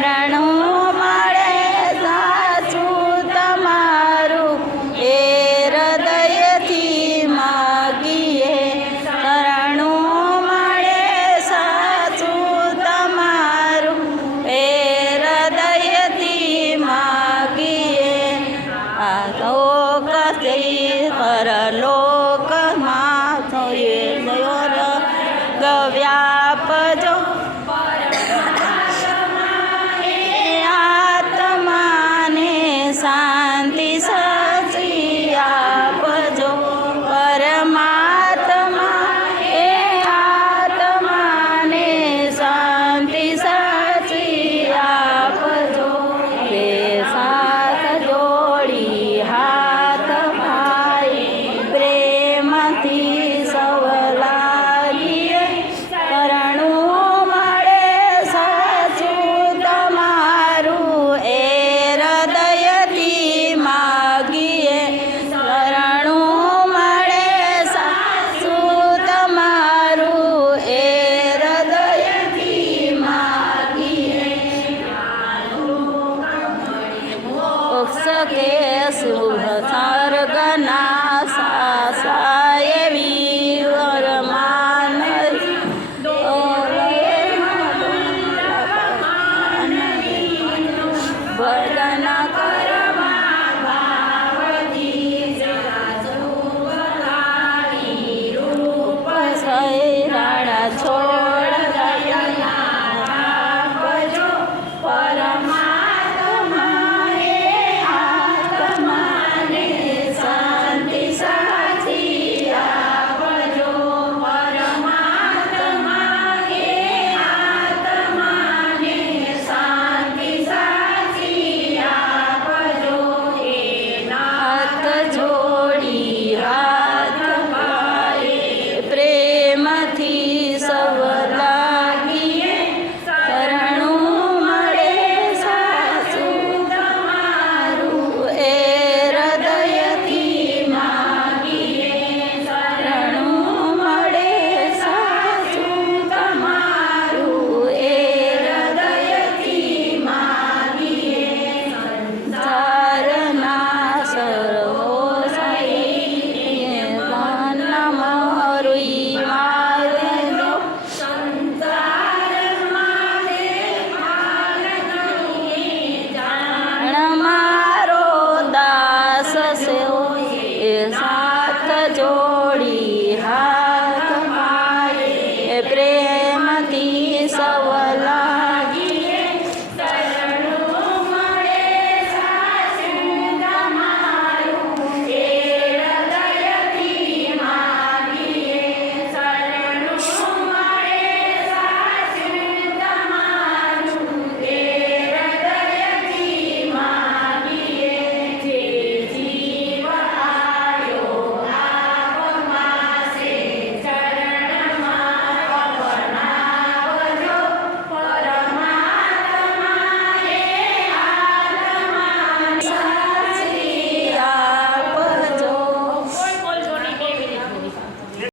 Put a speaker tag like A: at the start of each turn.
A: શરણું